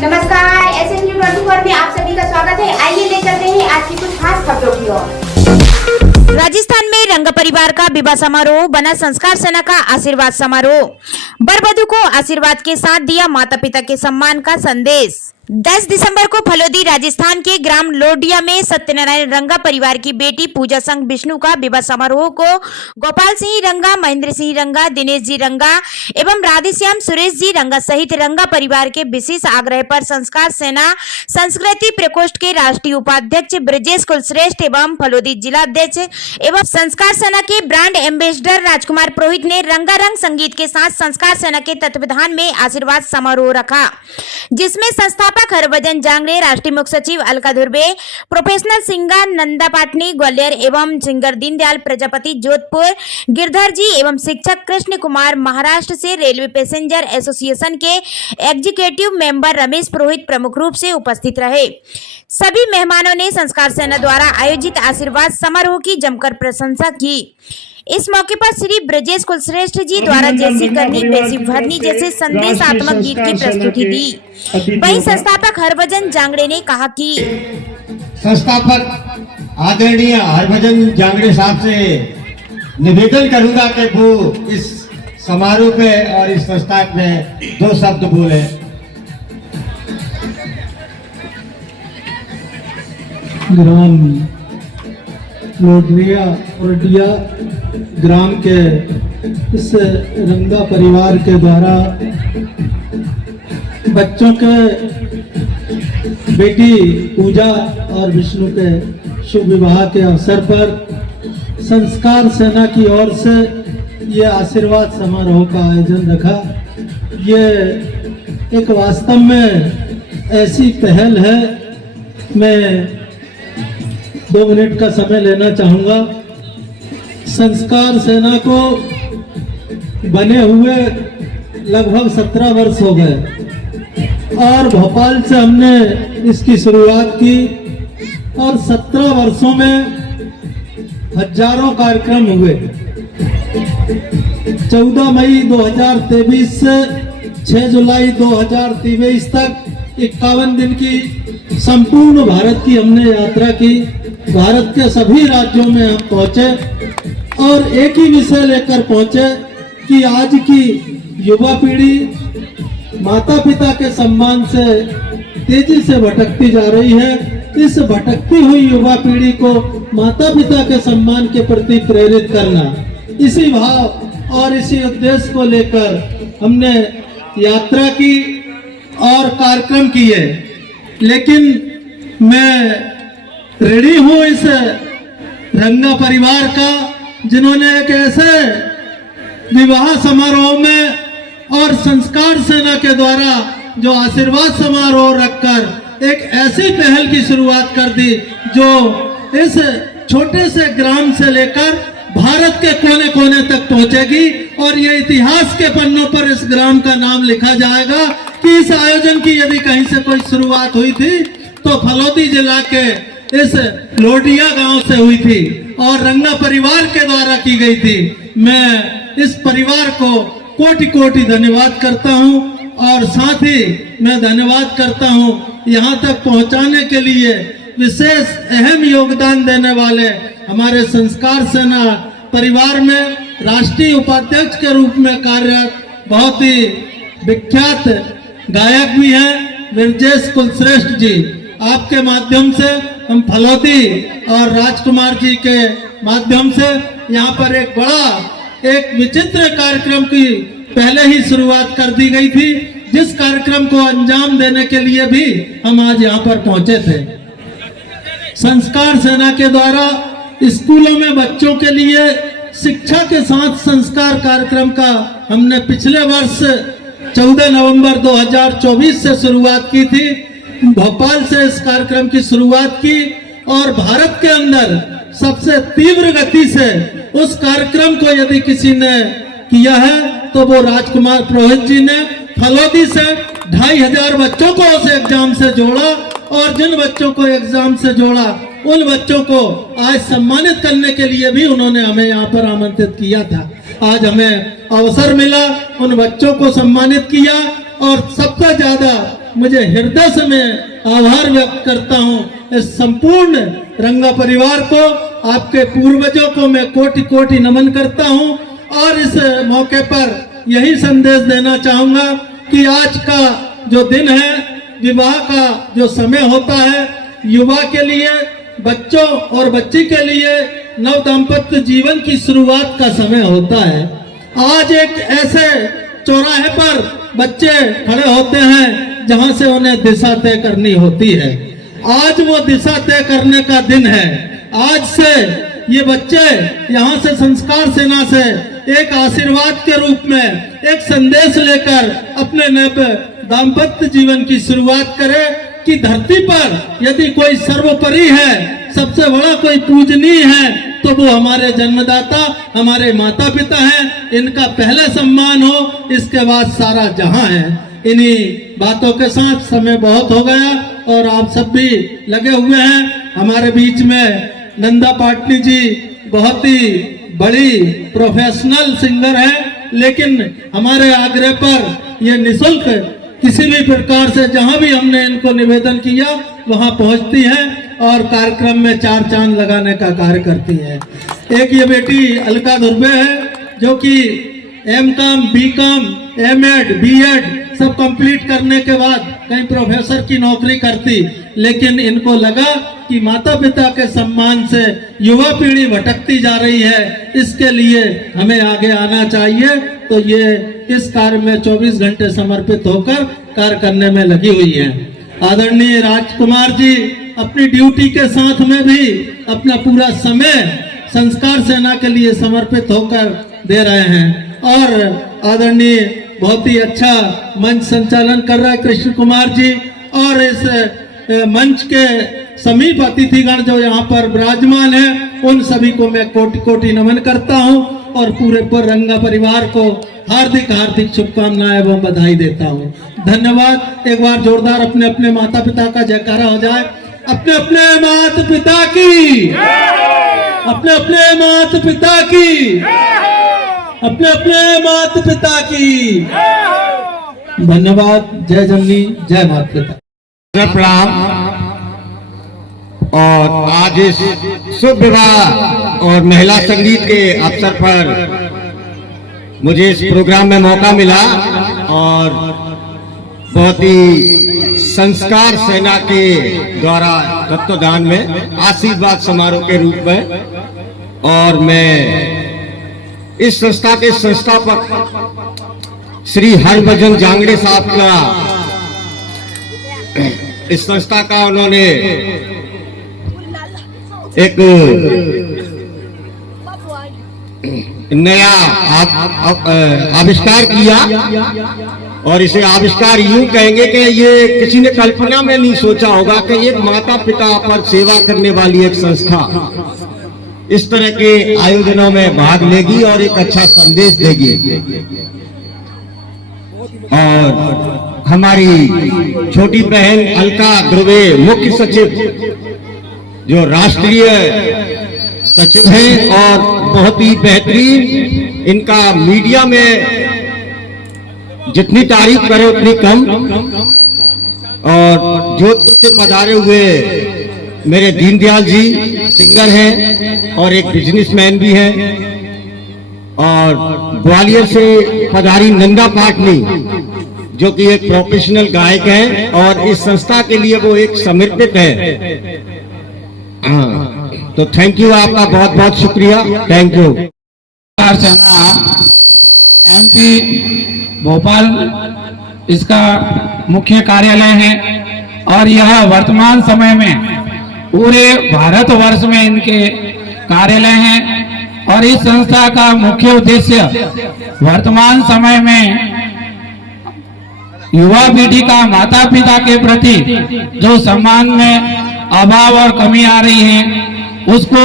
नमस्कार, SNU24 में आप सभी का स्वागत है। आइए ले चलते हैं आज की कुछ खास खबरों की ओर। राजस्थान में रंग परिवार का विवाह समारोह बना संस्कार सेना का आशीर्वाद समारोह। वर वधू को आशीर्वाद के साथ दिया माता पिता के सम्मान का संदेश। 10 दिसंबर को फलोदी राजस्थान के ग्राम लोडिया में सत्यनारायण रंगा परिवार की बेटी पूजा संघ विष्णु का विवाह समारोह को गोपाल सिंह रंगा, महेंद्र सिंह रंगा, दिनेश जी रंगा एवं राधेश्याम सुरेश जी रंगा सहित रंगा परिवार के विशेष आग्रह पर संस्कार सेना संस्कृति प्रकोष्ठ के राष्ट्रीय उपाध्यक्ष ब्रजेश कुलश्रेष्ठ एवं फलोदी जिलाध्यक्ष एवं संस्कार सेना के ब्रांड एम्बेसडर राजकुमार पुरोहित ने रंगारंग संगीत के साथ संस्कार सेना के तत्वावधान में आशीर्वाद समारोह रखा, जिसमें संस्थापक हरभजन जांगड़े, राष्ट्रीय मुख्य सचिव अलका धुर्वे, प्रोफेशनल सिंगर नंदा पाटनी ग्वालियर एवं सिंगर दीनदयाल प्रजापति जोधपुर, गिरधर जी एवं शिक्षक कृष्ण कुमार महाराष्ट्र से रेलवे पैसेंजर एसोसिएशन के एग्जीक्यूटिव मेंबर रमेश पुरोहित प्रमुख रूप से उपस्थित रहे। सभी मेहमानों ने संस्कार सेना द्वारा आयोजित आशीर्वाद समारोह की जमकर प्रशंसा की। इस मौके पर श्री ब्रजेश कुलश्रेष्ठ जी द्वारा जैसी करनी वैसी भरनी जैसे संदेशात्मक गीत की प्रस्तुति दी। वहीं संस्थापक हरभजन जांगड़े ने कहा कि संस्थापक आदरणीय हरभजन जांगड़े साहब से निवेदन करूंगा कि वो इस समारोह पे और इस संस्था में 2 शब्द बोले। ग्राम लोडिया ग्राम के इस रंगा परिवार के द्वारा बच्चों के बेटी पूजा और विष्णु के शुभ विवाह के अवसर पर संस्कार सेना की ओर से ये आशीर्वाद समारोह का आयोजन रखा। ये एक वास्तव में ऐसी पहल है। मैं 2 मिनट का समय लेना चाहूँगा। संस्कार सेना को बने हुए लगभग 17 वर्ष हो गए और भोपाल से हमने इसकी शुरुआत की और 17 वर्षों में हजारों कार्यक्रम हुए। 14 मई 2023 से 6 जुलाई 2023 तक 51 दिन की संपूर्ण भारत की हमने यात्रा की। भारत के सभी राज्यों में हम पहुंचे और एक ही विषय लेकर पहुंचे कि आज की युवा पीढ़ी माता पिता के सम्मान से तेजी से भटकती जा रही है। इस भटकती हुई युवा पीढ़ी को माता पिता के सम्मान के प्रति प्रेरित करना, इसी भाव और इसी उद्देश्य को लेकर हमने यात्रा की और कार्यक्रम किए। लेकिन मैं ऋणी हूं इस रंगा परिवार का, जिन्होंने एक ऐसे विवाह समारोह में और संस्कार सेना के द्वारा जो आशीर्वाद समारोह रखकर एक ऐसी पहल की शुरुआत कर दी जो इस छोटे से ग्राम से लेकर भारत के कोने कोने तक पहुंचेगी और ये इतिहास के पन्नों पर इस ग्राम का नाम लिखा जाएगा कि इस आयोजन की यदि कहीं से कोई शुरुआत हुई थी तो फलोदी जिला के इस लोडिया गांव से हुई थी और रंगा परिवार के द्वारा की गई थी। मैं इस परिवार को कोटि कोटि धन्यवाद करता हूं और साथ ही मैं धन्यवाद करता हूं यहां तक पहुंचाने के लिए विशेष अहम योगदान देने वाले हमारे संस्कार सेना परिवार में राष्ट्रीय उपाध्यक्ष के रूप में कार्यरत बहुत ही विख्यात गायक भी हैं ब्रजेश कुलश्रेष्ठ जी। आपके माध्यम से हम फलोदी और राजकुमार जी के माध्यम से यहाँ पर एक विचित्र कार्यक्रम की पहले ही शुरुआत कर दी गई थी, जिस कार्यक्रम को अंजाम देने के लिए भी हम आज यहाँ पर पहुंचे थे। संस्कार सेना के द्वारा स्कूलों में बच्चों के लिए शिक्षा के साथ संस्कार कार्यक्रम का हमने पिछले वर्ष 14 नवंबर 2024 से शुरुआत की थी। भोपाल से इस कार्यक्रम की शुरुआत की और भारत के अंदर सबसे तीव्र गति से उस कार्यक्रम को यदि किसी ने किया है तो वो राजकुमार पुरोहित जी ने फलोदी से 2500 बच्चों को उस एग्जाम से जोड़ा और जिन बच्चों को एग्जाम से जोड़ा उन बच्चों को आज सम्मानित करने के लिए भी उन्होंने हमें यहाँ पर आमंत्रित किया था। आज हमें अवसर मिला, उन बच्चों को सम्मानित किया और सबसे ज्यादा मुझे हृदय से मैं आभार व्यक्त करता हूँ। इस संपूर्ण रंगा परिवार को, आपके पूर्वजों को मैं कोटि कोटि नमन करता हूँ और इस मौके पर यही संदेश देना चाहूंगा कि आज का जो दिन है, विवाह का जो समय होता है, युवा के लिए, बच्चों और बच्ची के लिए नव दाम्पत्य जीवन की शुरुआत का समय होता है। आज एक ऐसे चौराहे पर बच्चे खड़े होते हैं जहां से उन्हें दिशा तय करनी होती है। आज वो दिशा तय करने का दिन है। आज से ये बच्चे यहाँ से संस्कार सेना से एक आशीर्वाद के रूप में एक संदेश लेकर अपने नए दाम्पत्य जीवन की शुरुआत करें कि धरती पर यदि कोई सर्वोपरि है, सबसे बड़ा कोई पूजनीय है, तो वो हमारे जन्मदाता, हमारे माता पिता हैं। इनका पहले सम्मान हो, इसके बाद सारा जहां है। इन्हीं बातों के साथ समय बहुत हो गया और आप सब भी लगे हुए हैं। हमारे बीच में नंदा पाटनी जी बहुत ही बड़ी प्रोफेशनल सिंगर है, लेकिन हमारे आग्रह पर ये निःशुल्क किसी भी प्रकार से जहां भी हमने इनको निवेदन किया वहां पहुंचती है और कार्यक्रम में चार चांद लगाने का कार्य करती है। एक ये बेटी अलका धुर्वे है जो कि M.Com, B.Com, M.Ed, B.Ed सब कंप्लीट करने के बाद कहीं प्रोफेसर की नौकरी करती, लेकिन इनको लगा कि माता पिता के सम्मान से युवा पीढ़ी भटकती जा रही है, इसके लिए हमें आगे आना चाहिए। तो ये इस कार्य में 24 घंटे समर्पित होकर कार्य करने में लगी हुई है। आदरणीय राजकुमार जी अपनी ड्यूटी के साथ में भी अपना पूरा समय संस्कार सेना के लिए समर्पित होकर दे रहे हैं। और आदरणीय बहुत ही अच्छा मंच संचालन कर रहा है कृष्ण कुमार जी, और इस मंच के समीप अतिथिगण जो यहाँ पर विराजमान है, उन सभी को मैं कोटि कोटि नमन करता हूँ और पूरे रंगा परिवार को हार्दिक हार्दिक शुभकामनाएं एवं बधाई देता हूँ। धन्यवाद। एक बार जोरदार अपने अपने माता पिता का जयकारा हो जाए। अपने अपने माता पिता की, अपने अपने माता पिता की, अपने अपने माता पिता की। धन्यवाद। जय जननी, जय माता पिता। प्रणाम। और आज इस शुभ विवाह और महिला संगीत के अवसर पर मुझे इस प्रोग्राम में मौका मिला और बहुत ही संस्कार सेना के द्वारा तत्वदान में आशीर्वाद समारोह के रूप में, और मैं इस संस्था के संस्थापक श्री हरभजन जांगड़े साहब का, इस संस्था का उन्होंने एक नया आविष्कार किया, और इसे आविष्कार यूं कहेंगे कि ये किसी ने कल्पना में नहीं सोचा होगा कि एक माता पिता पर सेवा करने वाली एक संस्था इस तरह के आयोजनों में भाग लेगी और एक अच्छा संदेश देगी। और हमारी छोटी बहन अलका ध्रुवे, मुख्य सचिव जो राष्ट्रीय सचिव हैं और बहुत ही बेहतरीन, इनका मीडिया में जितनी तारीफ करे उतनी कम। और जोधपुर से पधारे हुए मेरे दीनदयाल जी सिंगर हैं और एक बिजनेसमैन भी हैं, और ग्वालियर से पधारी नंदा पाटनी जो कि एक प्रोफेशनल गायक हैं और इस संस्था के लिए वो एक समर्पित है। हाँ, तो थैंक यू, आपका बहुत बहुत शुक्रिया। Thank you. MP भोपाल इसका मुख्य कार्यालय है और यह वर्तमान समय में पूरे भारतवर्ष में इनके कार्यालय हैं। और इस संस्था का मुख्य उद्देश्य वर्तमान समय में युवा पीढ़ी का माता पिता के प्रति जो सम्मान में अभाव और कमी आ रही है उसको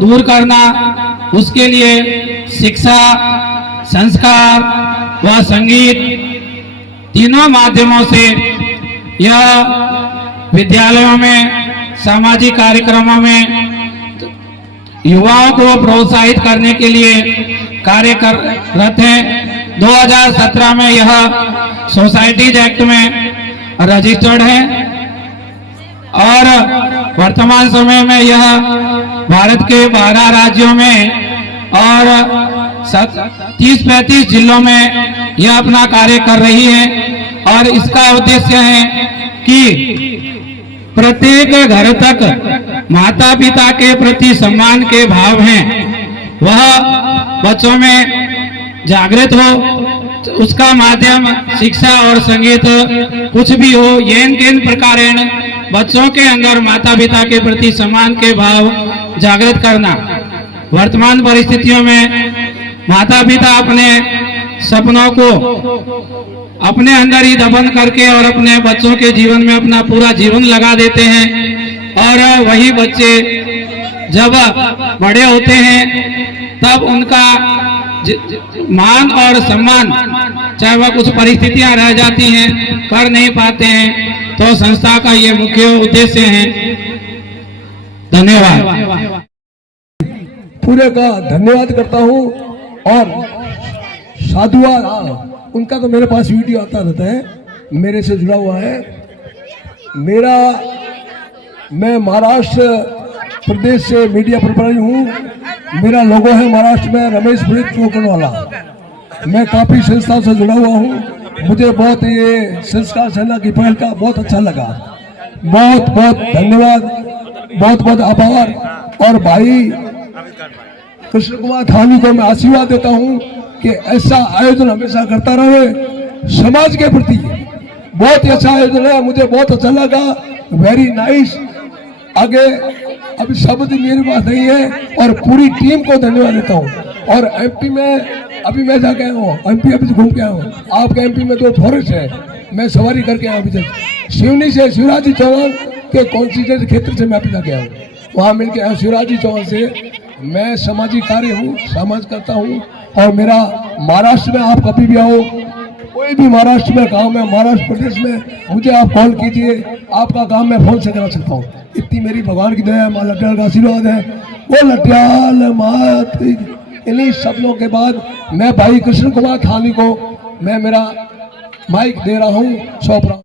दूर करना, उसके लिए शिक्षा, संस्कार व संगीत तीनों माध्यमों से यह विद्यालयों में, सामाजिक कार्यक्रमों में युवाओं को प्रोत्साहित करने के लिए कार्य करते हैं। 2017 में यह सोसाइटीज एक्ट में रजिस्टर्ड है और वर्तमान समय में यह भारत के 12 राज्यों में और 30-35 जिलों में यह अपना कार्य कर रही है और इसका उद्देश्य है कि प्रत्येक घर तक माता पिता के प्रति सम्मान के भाव हैं वह बच्चों में जागृत हो, उसका माध्यम शिक्षा और संगीत कुछ भी हो, येन केन प्रकारेण बच्चों के अंदर माता पिता के प्रति सम्मान के भाव जागृत करना। वर्तमान परिस्थितियों में माता पिता अपने सपनों को अपने अंदर ही दफन करके और अपने बच्चों के जीवन में अपना पूरा जीवन लगा देते हैं और वही बच्चे जब बड़े होते हैं तब उनका मान और सम्मान, चाहे वह कुछ परिस्थितियां रह जाती हैं, कर नहीं पाते हैं, तो संस्था का ये मुख्य उद्देश्य है। धन्यवाद। पूरे का धन्यवाद करता हूँ और साधुवाद उनका तो मेरे पास वीडियो आता रहता है, मेरे से जुड़ा हुआ है। मैं महाराष्ट्र प्रदेश से मीडिया प्रभारी हूँ। मेरा लोगो है महाराष्ट्र में रमेश ब्रिज चौकनवाला। मैं काफी संस्थाओं से जुड़ा हुआ हूँ। मुझे बहुत ये संस्कार सेना की पहल का बहुत अच्छा लगा। बहुत बहुत धन्यवाद, बहुत बहुत आभार। और भाई कृष्ण कुमार थानी को मैं आशीर्वाद देता हूँ कि ऐसा आयोजन हमेशा करता रहे समाज के प्रति। बहुत ही अच्छा आयोजन है, मुझे बहुत अच्छा लगा। Very nice. आगे अभी शब्द मेरे पास नहीं है और पूरी टीम को धन्यवाद देता हूँ। और एमपी में अभी मैं जाके आया हूँ, एमपी अभी घूम के आया हूँ। आपके एमपी में तो फॉरेस्ट है, मैं सवारी करके आया अभी तक। सिवनी से शिवराज जी चौहान के कॉन्स्टिट्यूंसी क्षेत्र से मैं अभी जाके आया हूँ, वहाँ मिलके आया शिवराज जी चौहान से। मैं सामाजिक कार्य हूँ, समाज करता हूँ। और मेरा महाराष्ट्र में आप कभी भी आओ, कोई भी महाराष्ट्र में काम है, महाराष्ट्र प्रदेश में, मुझे आप कॉल कीजिए, आपका काम मैं फोन से करा सकता हूँ। इतनी मेरी भगवान की दया है, माँ लट्याल का आशीर्वाद है। वो लट्याल मात इन्हीं शब्दों के बाद मैं भाई कृष्ण कुमार थानी को मैं मेरा माइक दे रहा हूँ, सौंप रहा हूँ।